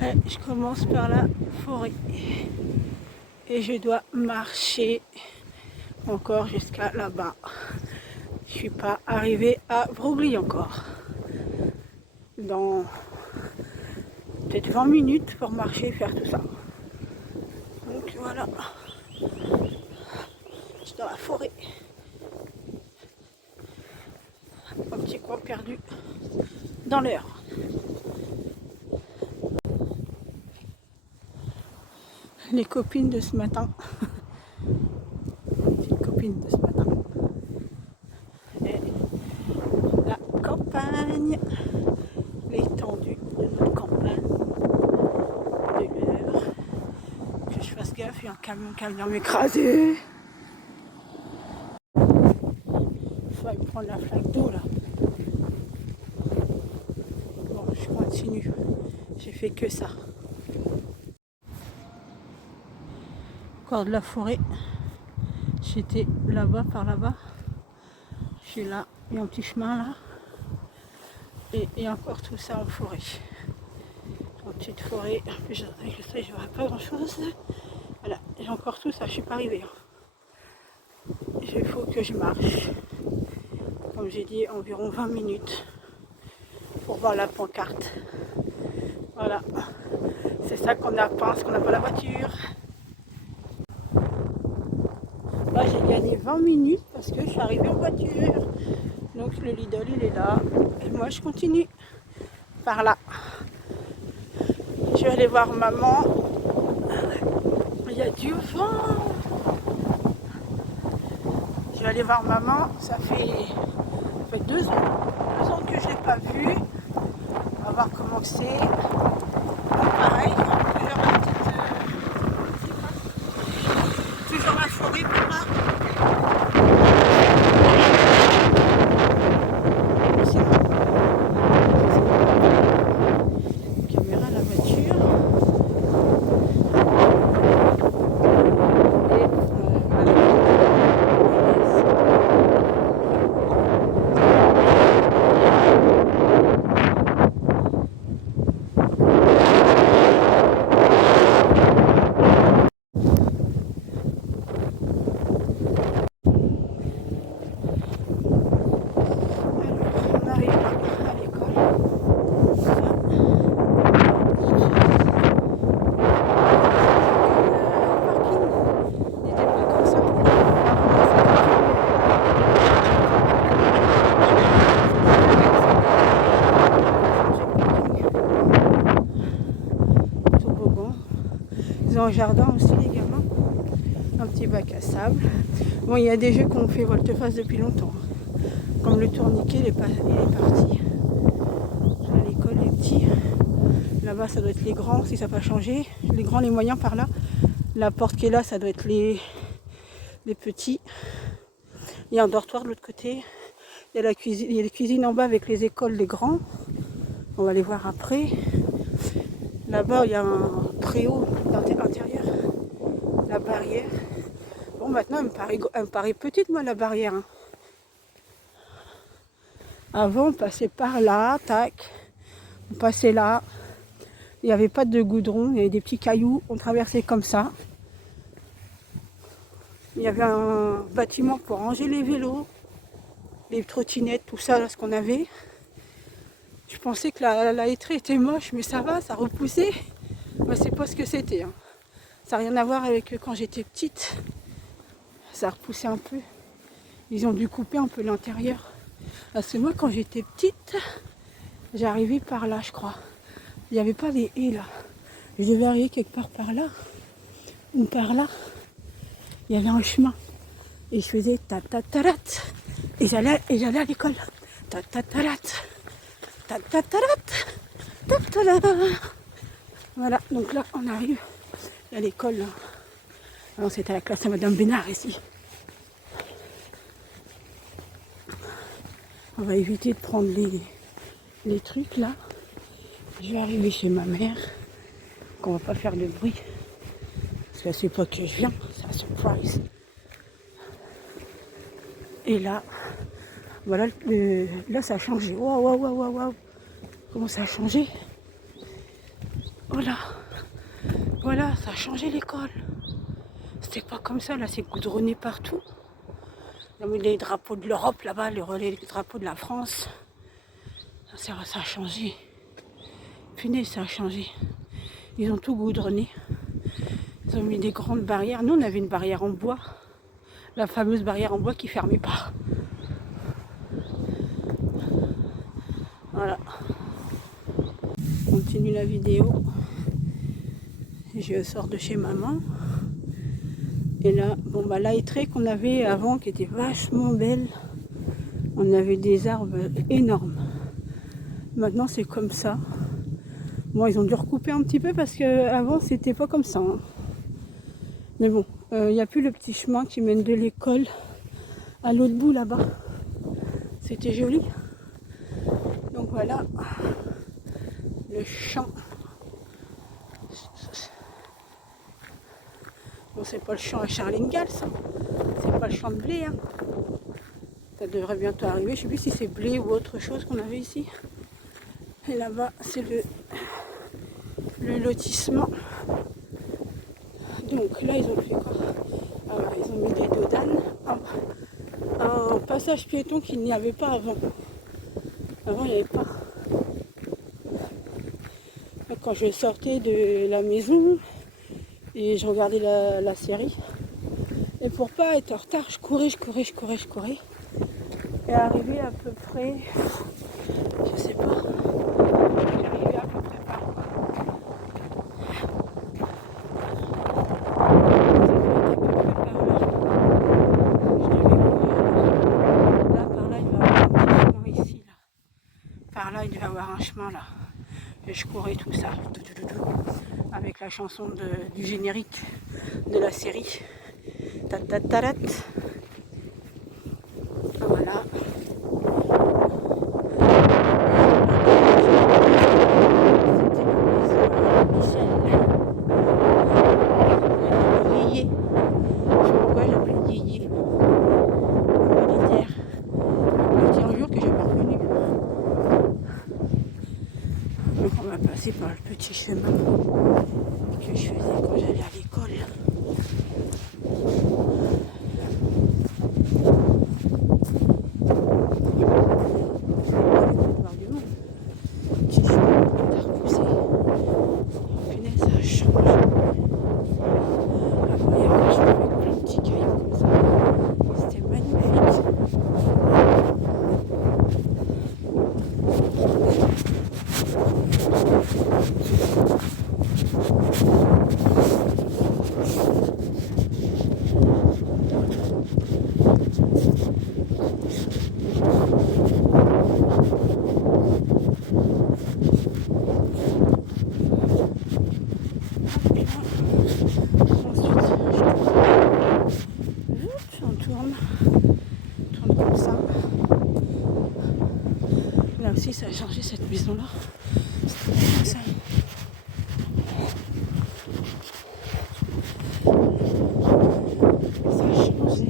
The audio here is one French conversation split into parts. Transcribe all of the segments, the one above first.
Et je commence par la forêt. Et je dois marcher encore jusqu'à là-bas. Je suis pas arrivée à Broglie encore. Dans peut-être 20 minutes pour marcher et faire tout ça. Donc voilà. Je suis dans la forêt. Un petit coin perdu dans l'air. Les copines de ce matin. Les copines de ce matin. Et la campagne. L'étendue de notre campagne. De l'heure. Que je fasse gaffe, il y a un camion qui vient m'écraser. Il faut aller prendre la flaque d'eau là. Bon, je continue. J'ai fait que ça. Encore de la forêt. J'étais là-bas, par là-bas. Je suis là. Il y a un petit chemin là. Et encore tout ça en forêt. En petite forêt. En plus, avec le soleil, je ne verrai pas grand-chose. Voilà. Et encore tout ça. Je ne suis pas arrivée. Il faut que je marche. Comme j'ai dit, environ 20 minutes pour voir la pancarte. Voilà. C'est ça qu'on a pense qu'on n'a pas la voiture. Là, j'ai gagné 20 minutes parce que je suis arrivée en voiture. Donc le Lidl, il est là. Et moi, je continue par là. Je vais aller voir maman. Il y a du vent. Je vais aller voir maman. Ça fait 2 ans que je ne l'ai pas vue. On va voir comment c'est. Pareil, toujours la forêt par là. Caméra, la voiture. On arrive à l'école. Ils ont un jardin aussi, les gamins. Un petit bac à sable. Bon, il y a des jeux qu'on fait volte-face depuis longtemps. Comme le tourniquet, il est parti. Là, l'école, les petits. Là-bas, ça doit être les grands, si ça n'a pas changé. Les grands, les moyens par là. La porte qui est là, ça doit être les petits. Il y a un dortoir de l'autre côté. Il y a la cuisine, il y a les cuisines en bas avec les écoles, les grands. On va les voir après. Là-bas, il y a un préau intérieur. La barrière. Bon, maintenant, elle me paraît petite, moi, la barrière. Hein. Avant, on passait par là, tac. On passait là. Il n'y avait pas de goudron, il y avait des petits cailloux. On traversait comme ça. Il y avait un bâtiment pour ranger les vélos, les trottinettes, tout ça, là, ce qu'on avait. Je pensais que la hêtraie était moche, mais ça va, ça repoussait. Moi, c'est pas ce que c'était. Hein. Ça n'a rien à voir avec quand j'étais petite. Ça repoussait un peu. Ils ont dû couper un peu l'intérieur. Parce que moi, quand j'étais petite, j'arrivais par là, je crois. Il n'y avait pas les haies là. Je devais arriver quelque part par là. Ou par là. Il y avait un chemin. Et je faisais ta-ta-ta-rat. Et j'allais à l'école. Ta-ta-ta-rat. Ta-ta-ta-rat. Ta-ta-ta. Voilà, donc là, on arrive à l'école. Là. Alors, c'était à la classe à Madame Bénard ici. On va éviter de prendre les trucs là. Je vais arriver chez ma mère. Qu'on va pas faire de bruit. Parce qu'elle sait pas que je viens. C'est un surprise. Et là, voilà, là ça a changé. Waouh, waouh, waouh, waouh. Comment ça a changé? Voilà, voilà, ça a changé l'école. C'était pas comme ça, là c'est goudronné partout. Les drapeaux de l'Europe là-bas, les drapeaux de la France, ça a changé. Punaise, ça a changé. Ils ont tout goudronné. Ils ont mis des grandes barrières. Nous, on avait une barrière en bois. La fameuse barrière en bois qui ne fermait pas. Voilà. On continue la vidéo. Je sors de chez maman. Et là, bon bah la hêtraie qu'on avait avant, qui était vachement belle, on avait des arbres énormes. Maintenant, c'est comme ça. Bon, ils ont dû recouper un petit peu parce qu'avant, c'était pas comme ça. Hein. Mais bon, il n'y a plus le petit chemin qui mène de l'école à l'autre bout là-bas. C'était joli. Donc voilà, le champ. Bon, c'est pas le champ à Charlingale, ça. C'est pas le champ de blé. Hein. Ça devrait bientôt arriver. Je sais plus si c'est blé ou autre chose qu'on avait ici. Et là-bas, c'est le lotissement. Donc là, ils ont fait quoi? Ils ont mis des dodanes. Un passage piéton qu'il n'y avait pas avant. Avant, il n'y avait pas. Quand je sortais de la maison et je regardais la série, et pour pas être en retard, je courais. Et arrivé à peu près, je sais pas, j'arrivais à peu près par là. Je devais courir. Là, par là, il va y avoir un petit chemin ici. Là. Par là, il devait y avoir un chemin là. Et je courais tout ça. Avec la chanson du générique de la série. Tatatarat. Voilà. Par le petit chemin que je faisais quand j'allais à l'école. Petit chemin tout a repoussé. Punaise, ça change. Avant, il y avait un chemin avec plein de petits cailloux comme ça. C'était magnifique. Là aussi, ça a changé cette maison-là. C'était ça. Ça a changé.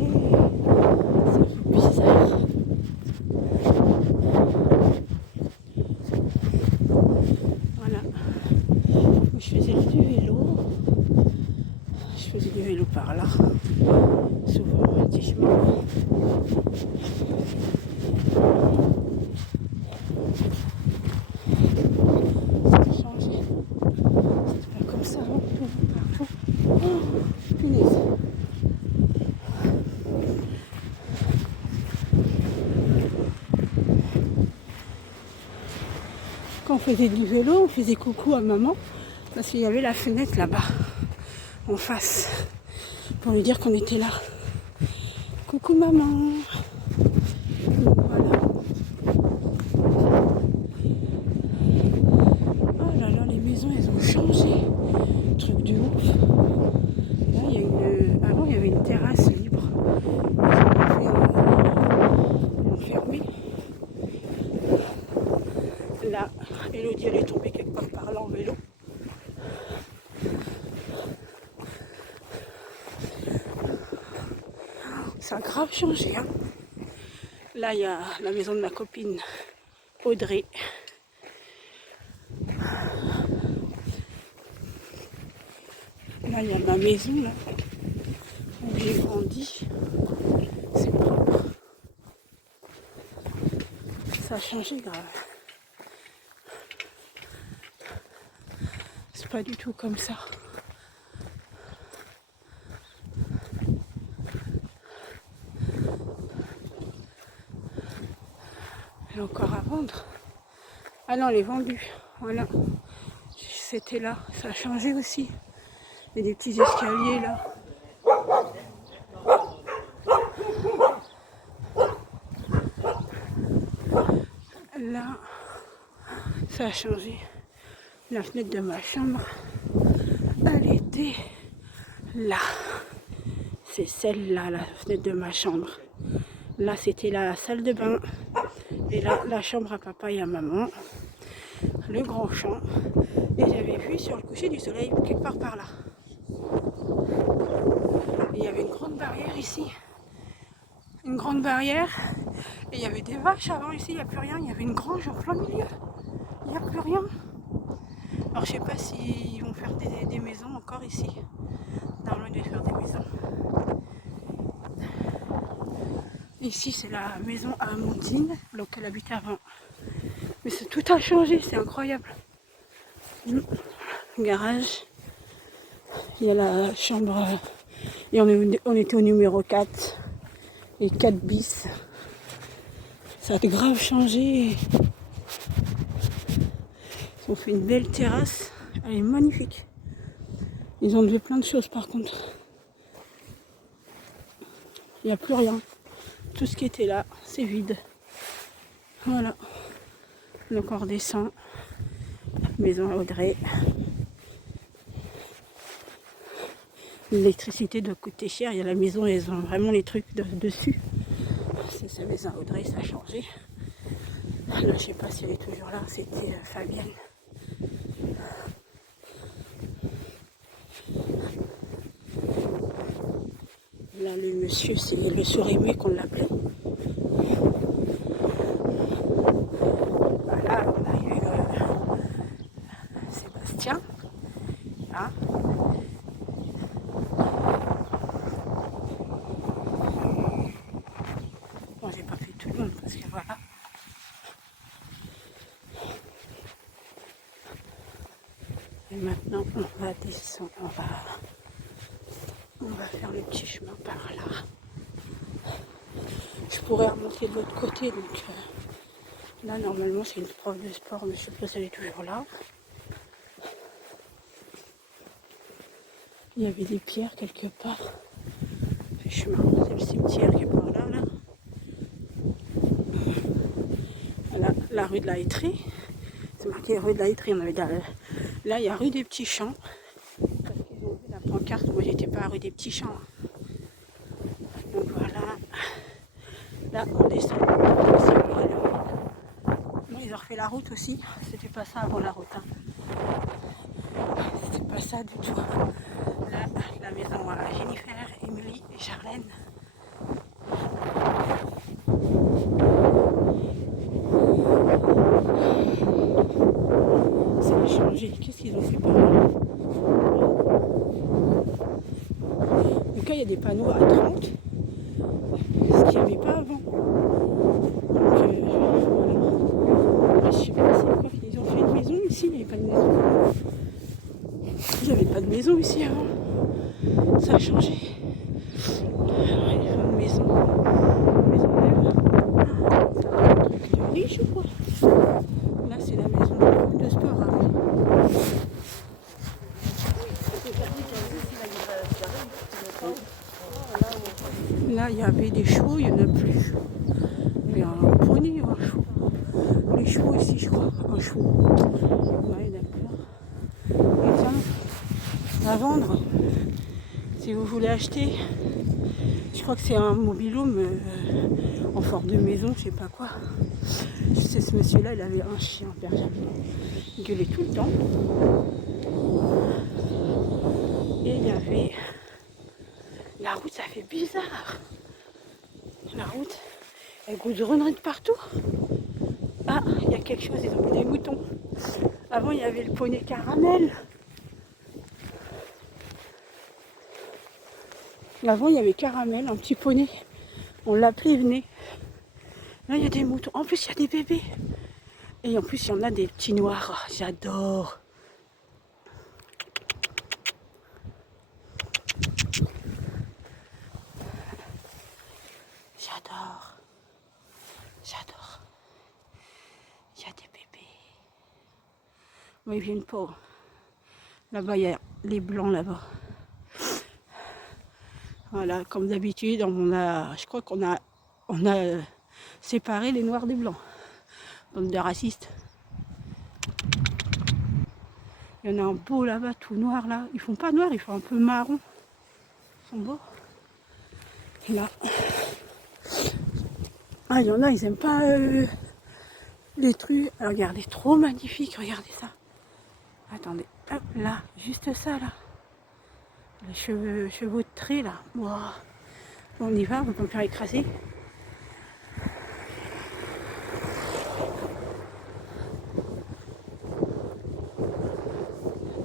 C'est bizarre. Voilà. Je faisais du vélo. Je faisais du vélo par là. Souvent, un petit chemin. Quand on faisait du vélo, on faisait coucou à maman parce qu'il y avait la fenêtre là-bas en face pour lui dire qu'on était là. Coucou maman. Voilà. Oh là là, les maisons elles ont changé. Truc de ouf. Là il y a avant il y avait une terrasse libre. Ils ont fermé. Là, Elodie elle est tombée quelque part par là en vélo. Ça a grave changé. Hein. Là, il y a la maison de ma copine Audrey. Là, il y a ma maison, là, où j'ai grandi. C'est propre. Ça a changé grave. C'est pas du tout comme ça. Elle est encore à vendre. Ah non, elle est vendue. Voilà. C'était là. Ça a changé aussi. Il y a des petits escaliers là. Là, ça a changé. La fenêtre de ma chambre, elle était là. C'est celle-là, la fenêtre de ma chambre. Là, c'était la salle de bain. Et là, la chambre à papa et à maman. Le grand champ. Et j'avais vu sur le coucher du soleil, quelque part par là. Et il y avait une grande barrière ici. Une grande barrière. Et il y avait des vaches avant ici, il n'y a plus rien. Il y avait une grange en plein milieu. Il n'y a plus rien. Alors je sais pas s'ils vont faire des maisons encore ici. Normalement ils doivent faire des maisons. Ici c'est la maison à Amandine, là où elle habitait avant. Mais tout a changé, c'est incroyable. Garage. Il y a la chambre. Et on était au numéro 4. Et 4 bis. Ça a grave changé. Ils ont fait une belle terrasse. Elle est magnifique. Ils ont enlevé plein de choses par contre. Il n'y a plus rien. Tout ce qui était là, c'est vide. Voilà. Donc on redescend. Maison à Audrey. L'électricité doit coûter cher. Il y a la maison, ils ont vraiment les trucs dessus. C'est sa maison à Audrey, ça a changé. Là, je sais pas si elle est toujours là. C'était Fabienne. Là, le monsieur, c'est le surémé qu'on l'appelait. Voilà, on a eu Sébastien. Hein. Bon, j'ai pas fait tout le monde parce que voilà. Et maintenant, on va descendre, on va faire le petit chemin par là. Je pourrais remonter de l'autre côté, donc là, normalement, c'est une prof de sport, mais je suppose qu'elle est toujours là. Il y avait des pierres quelque part. Le chemin, c'est le cimetière qui est par là, là. Voilà, la rue de la Hétrie. C'est marqué rue de la Hétrie. On avait là, il y a rue des Petits Champs. Parce qu'ils ont vu la pancarte. Moi, j'étais pas à rue des Petits Champs. Donc voilà. Là, on descend. Bon, ils ont refait la route aussi. C'était pas ça avant la route. Hein. C'était pas ça du tout. Là, la maison à Jennifer, Émilie et Charlène. Ça a changé. Qu'est-ce qu'ils ont fait par là? En tout cas, il y a des panneaux à 30. Ce qu'il n'y avait pas avant. Donc voilà. Je sais pas, c'est quoi? Ils ont fait une maison ici, il n'y avait pas de maison. Il n'y avait pas de maison ici avant. Ça a changé. Alors, ils font une maison. Une maison neuve. C'est un truc de riche ou quoi? Là, c'est la maison de sport avant. Là, il y avait des chevaux, il n'y en a plus. Mais un poney ou un chevaux. Les chevaux ici, je crois. Un chevaux. Ouais, d'accord. Et tiens, à vendre. Si vous voulez acheter, je crois que c'est un mobil-home en forme de maison, je sais pas quoi. Je sais, ce monsieur-là, il avait un chien berger. Il gueulait tout le temps. Et il y avait... La route, ça fait bizarre. La route, elle goudronnerait de partout. Ah, il y a quelque chose, ils ont mis des moutons. Avant, il y avait le poney caramel. Avant, il y avait Caramel, un petit poney. On l'appelait Venez. Là, il y a des moutons. En plus, il y a des bébés. Et en plus, il y en a des petits noirs. Ah, j'adore. J'adore. J'adore. Il y a des bébés. Mais ils viennent pas. Là-bas, il y a les blancs là-bas. Voilà, comme d'habitude, je crois on a séparé les noirs des blancs. Bande de racistes. Il y en a un beau là-bas, tout noir là. Ils font pas noir, ils font un peu marron. Ils sont beaux. Et là. Ah, il y en a, ils aiment pas les trucs. Alors, regardez, trop magnifique, regardez ça. Attendez, hop, là, juste ça là. Les chevaux de trait là. Wow. On y va, on peut me faire écraser.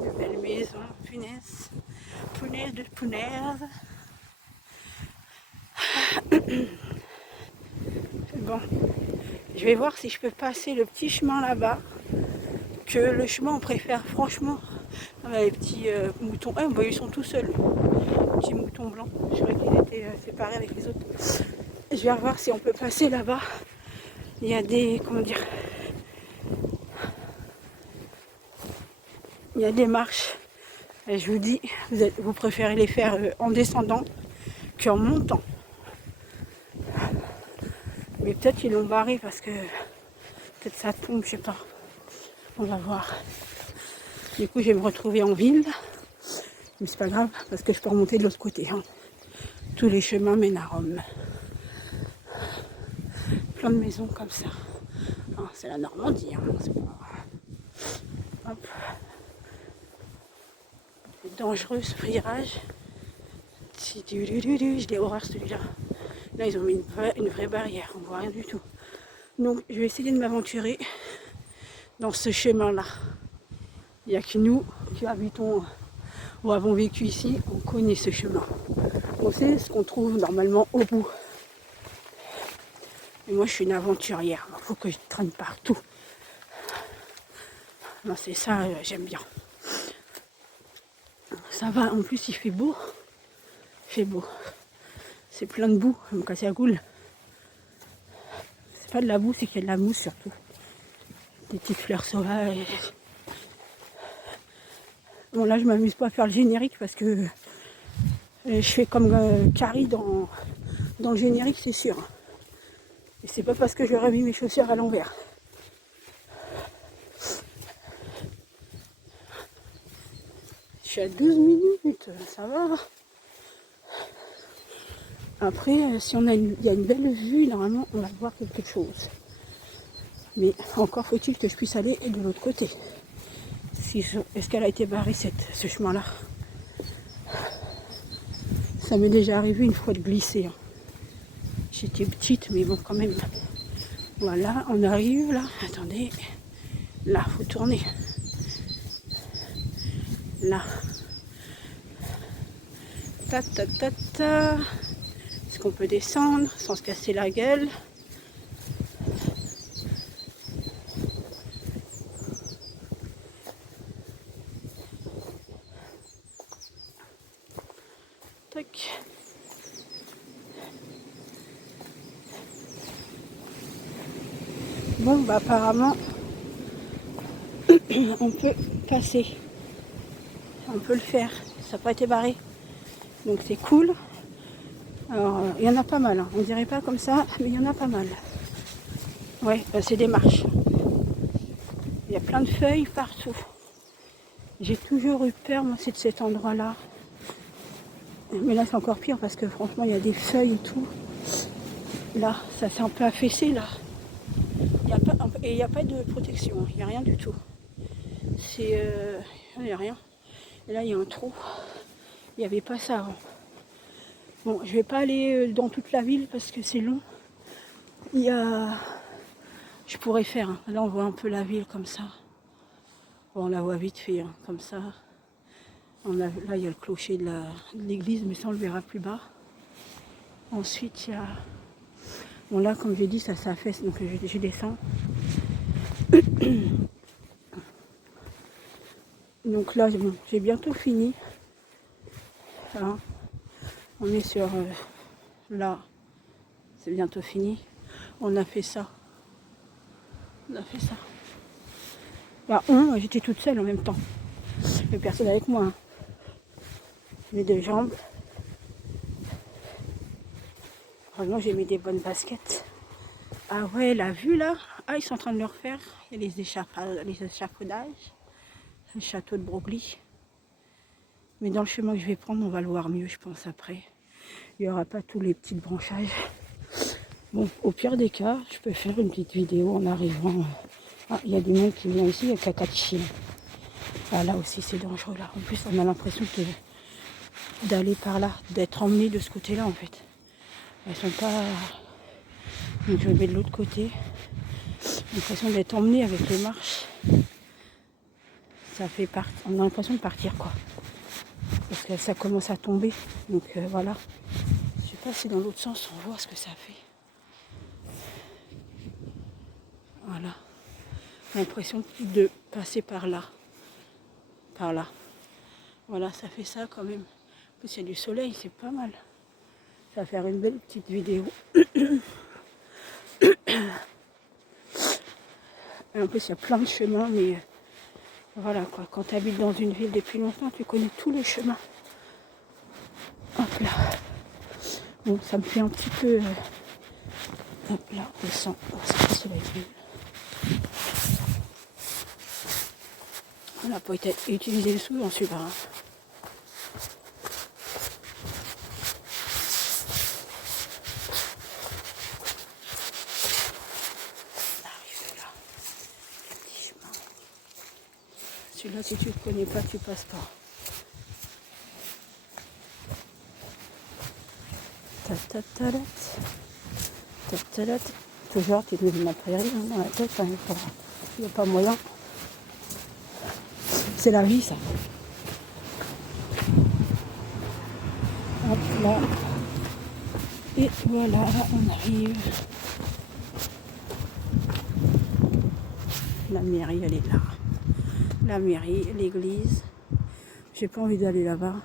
De belles maisons, punaise. Punaise de punaise. Bon, je vais voir si je peux passer le petit chemin là-bas. Que le chemin, on préfère franchement. Les petits moutons. Ah, bah, ils sont tout seuls. Les petits moutons blancs. Je croyais qu'ils étaient séparés avec les autres. Je vais voir si on peut passer là-bas. Il y a des. Comment dire. Il y a des marches. Et je vous dis, vous préférez les faire en descendant qu'en montant. Mais peut-être ils l'ont barré parce que peut-être ça tombe, je sais pas. On va voir. Du coup, je vais me retrouver en ville. Mais c'est pas grave parce que je peux remonter de l'autre côté. Hein. Tous les chemins mènent à Rome. Plein de maisons comme ça. Ah, c'est la Normandie. Hein. C'est pas... Hop. C'est dangereux ce virage. Je l'ai horreur celui-là. Là, ils ont mis une vraie barrière. On voit rien du tout. Donc, je vais essayer de m'aventurer dans ce chemin-là. Il n'y a que nous qui habitons ou avons vécu ici, on connaît ce chemin. On sait ce qu'on trouve normalement au bout. Et moi, je suis une aventurière. Il faut que je traîne partout. Non, c'est ça, j'aime bien. Ça va, en plus, il fait beau. Il fait beau. C'est plein de boue, ça me casse la goule. C'est pas de la boue, c'est qu'il y a de la mousse surtout. Des petites fleurs sauvages. Bon, là, je m'amuse pas à faire le générique parce que je fais comme Carrie dans le générique, c'est sûr. Et c'est pas parce que j'aurais mis mes chaussures à l'envers. Je suis à 12 minutes, ça va. Après, si il y a une belle vue, normalement, on va voir quelque chose. Mais encore faut-il que je puisse aller de l'autre côté. Est-ce qu'elle a été barrée ce chemin-là? Ça m'est déjà arrivé une fois de glisser. Hein. J'étais petite, mais bon, quand même. Voilà, on arrive là. Attendez. Là, faut tourner. Là. Ta ta ta ta. Est-ce qu'on peut descendre sans se casser la gueule? Tac. Bon, bah apparemment, on peut passer. On peut le faire. Ça n'a pas été barré. Donc c'est cool. Alors, il y en a pas mal. Hein. On dirait pas comme ça, mais il y en a pas mal. Ouais, bah, c'est des marches. Il y a plein de feuilles partout. J'ai toujours eu peur, moi, c'est de cet endroit-là. Mais là, c'est encore pire parce que franchement, il y a des feuilles et tout. Là, ça s'est un peu affaissé, là. Il n'y a pas de protection, il n'y a rien du tout. Il n'y a rien. Et là, il y a un trou. Il n'y avait pas ça avant. Bon, je vais pas aller dans toute la ville parce que c'est long. Je pourrais faire. Hein. Là, on voit un peu la ville comme ça. Bon, on la voit vite fait, hein, comme ça. Là, il y a le clocher de l'église, mais ça, on le verra plus bas. Ensuite, il y a... Bon, là, comme j'ai dit, ça s'affaisse, donc je descends. Donc là, bon, j'ai bientôt fini. Hein. On est sur... là, c'est bientôt fini. On a fait ça. On a fait ça. Bah, j'étais toute seule en même temps. Il n'y a personne avec moi. Hein. Mes 2 jambes. Vraiment, j'ai mis des bonnes baskets. Ah ouais, la vue là. Ah, ils sont en train de le refaire. Il y a les échafaudages. Le château de Broglie. Mais dans le chemin que je vais prendre, on va le voir mieux, je pense, après. Il n'y aura pas tous les petits branchages. Bon, au pire des cas, je peux faire une petite vidéo en arrivant. Ah, il y a du monde qui vient ici, il y a Kakachi. Ah, là aussi, c'est dangereux, là. En plus, on a l'impression d'aller par là, d'être emmené de ce côté-là, en fait. Elles sont pas... Donc, je me mets de l'autre côté. J'ai l'impression d'être emmené avec les marches. Ça fait on a l'impression de partir, quoi. Parce que ça commence à tomber. Donc, voilà. Je sais pas si dans l'autre sens, on voit ce que ça fait. Voilà. J'ai l'impression de passer par là. Par là. Voilà, ça fait ça quand même. En plus, il y a du soleil, c'est pas mal. Ça va faire une belle petite vidéo. Et en plus, il y a plein de chemins, mais voilà quoi. Quand tu habites dans une ville depuis longtemps, tu connais tous les chemins. Hop là. Bon, ça me fait un petit peu... hop là, on descend. On va se passer la ville. On a pas utilisé le sous, j'en suis pas. Hein. Celui-là, si tu ne le connais pas, tu passes pas. Toujours, tu dois ma prairie dans la tête, il n'y a pas moyen. C'est la vie, ça. Hop là. Et voilà, on arrive. La mairie, elle est là. La mairie, l'église. J'ai pas envie d'aller là-bas.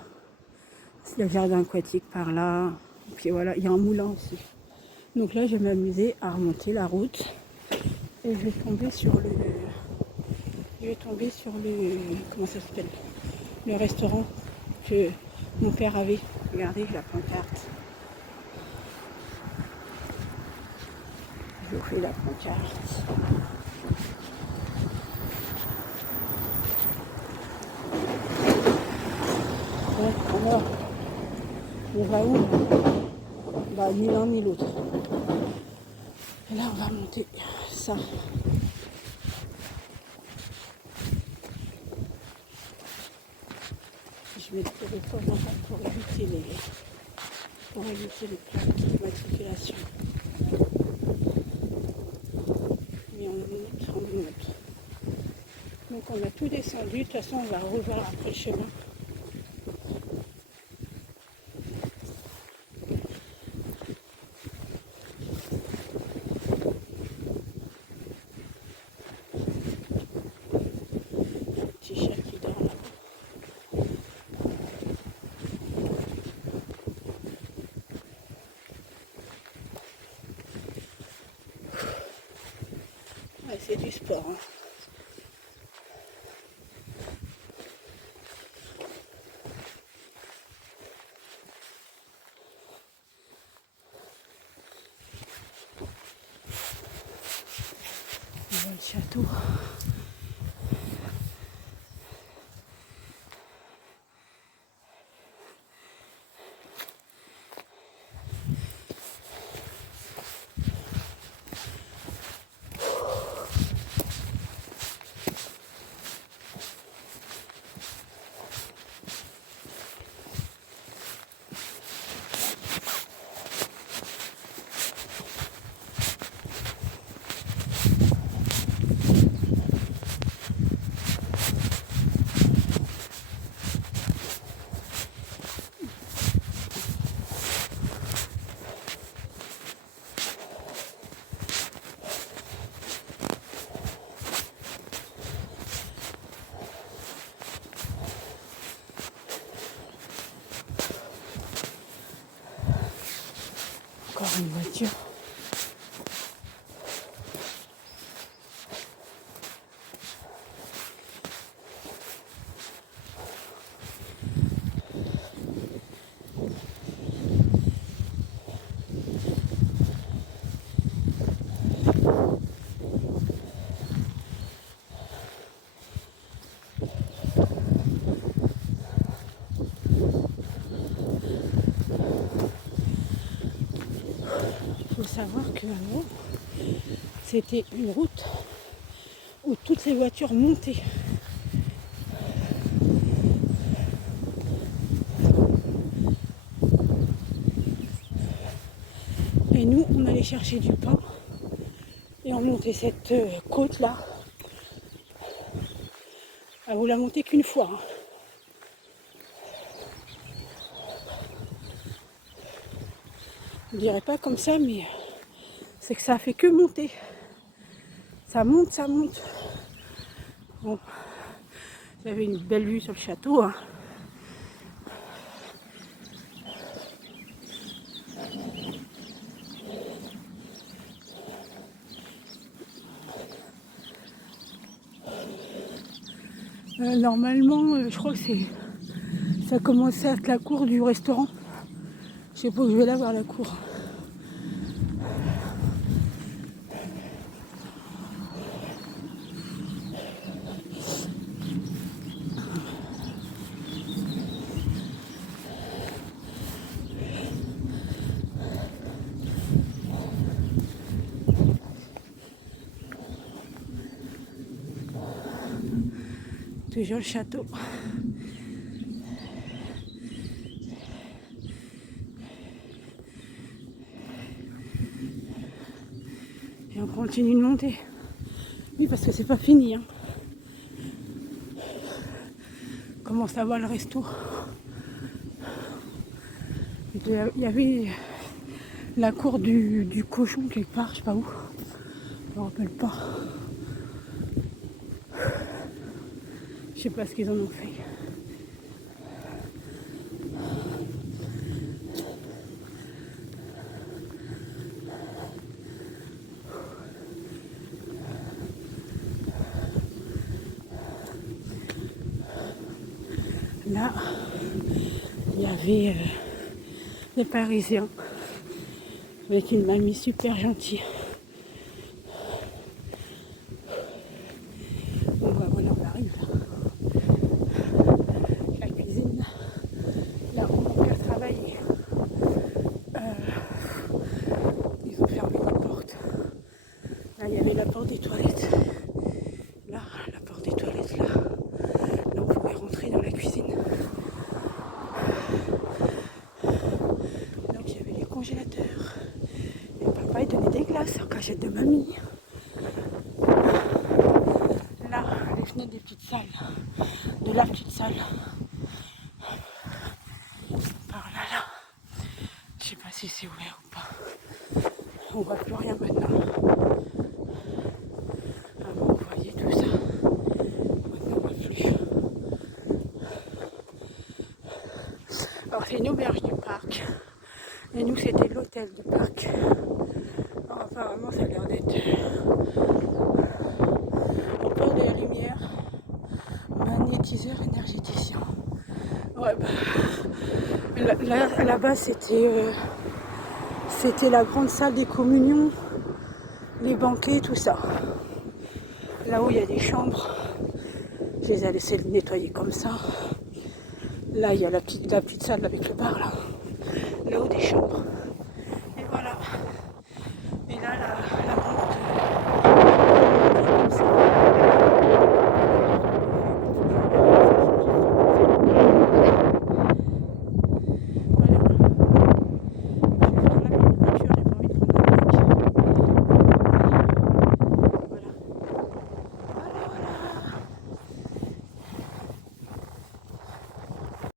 Il y a le jardin aquatique par là. Et puis voilà, il y a un moulin aussi. Donc là, je vais m'amuser à remonter la route. Et je vais tomber sur le... Comment ça s'appelle? Le restaurant que mon père avait. Regardez la pancarte. Je vous fais la pancarte. Ouais, alors, on va où? Bah, ni l'un ni l'autre. Et là, on va monter ça. Je mets le téléphone pour éviter les plaques d'immatriculation. Mais on monte. Donc on a tout descendu. De toute façon, on va revoir après le chemin. Petit chat qui dort là-bas. Ouais, c'est du sport. Hein. On voit le château. une voiture. Il faut savoir qu'avant, c'était une route où toutes les voitures montaient. Et nous, on allait chercher du pain et on montait cette côte-là. Ah, vous la montez qu'une fois. Hein. Je ne dirais pas comme ça, mais c'est que ça fait que monter. Ça monte, ça monte. Bon, j'avais une belle vue sur le château. Hein. Normalement, je crois que ça commençait à être la cour du restaurant. Je sais pas où je vais là voir la cour. Toujours le château. Et on continue de monter. Oui, parce que c'est pas fini. Hein. On commence à voir le resto. Il y avait la cour du cochon quelque part, je sais pas où. Je me rappelle pas. Je sais pas ce qu'ils en ont fait. Là, il y avait des Parisiens avec une mamie super gentille. Bon bah voilà, on arrive là. La cuisine, là on n'a qu'à travailler. Ils ont fermé les portes. Là il y avait la porte des toilettes. Là, la porte des toilettes là. Là on pouvait rentrer dans la cuisine. Donc il y avait les congélateurs. Et papa il donnait des glaces en cachette de mamie. Là, les fenêtres des petites salles. De la petite salle. Par là, là. Je sais pas si c'est ouvert ou pas. On voit plus rien maintenant. Avant on voyait tout ça. Maintenant on voit plus. Alors c'est une auberge du parc. Et nous c'était l'hôtel du parc. Alors, apparemment ça a l'air d'être au port de la lumière. Magnétiseur énergéticien. Ouais bah là-bas c'était la grande salle des communions, les banquets, tout ça. Là où il y a des chambres, je les ai laissées nettoyer comme ça. Là il y a la petite salle avec le bar là. Là où des chambres.